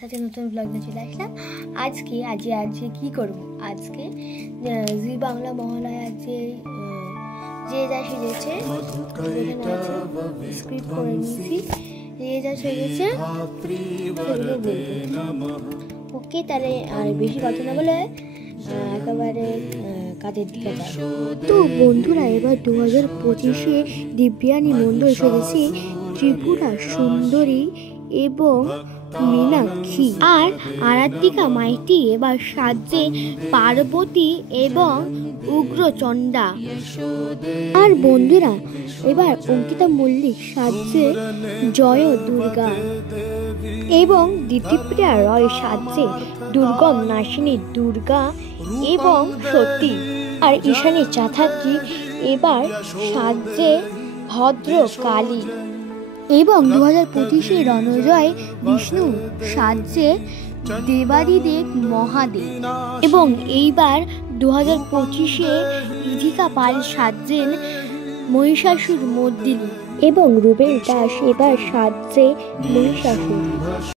সাথে নতুন ব্লগ নিয়ে চলে আসলাম। আজকে কি করব? আজকে জি বাংলা মহালয়া যে যা সেজেছে স্ক্রিপ্ট করে নিয়েছি, যে যা সেজেছে সেগুলো বলবো। ওকে, তাহলে আর বেশি কথা না বলে একেবারে কাজের দিকে যায়। তো বন্ধুরা, এবার 2025-এ দিব্যানী মণ্ডল সেজেছি ত্রিপুরা সুন্দরী এবং মীনাক্ষী, আর আরাধিকা মাইতি এবার সাজছে পার্বতী এবং উগ্রচণ্ডা। আর বন্ধুরা, এবার অঙ্কিতা মল্লিক সাজছে জয় দুর্গা এবং দিতিপ্রিয়া রয় সাজছে দুর্গম নাশিনী দুর্গা এবং সতী। আর ঈশানী চ্যাটার্জি এবার সাজছে ভদ্র কালী এবং 2025-এ রণজয় বিষ্ণু সাজছে দেবাদিদেব মহাদেব। এবং এইবার 2025-এ ইধিকা পাল সাজছেন মহিষাসুর মর্দিনী এবং রুবেল দাস এবার সাজছে মহিষাসুর।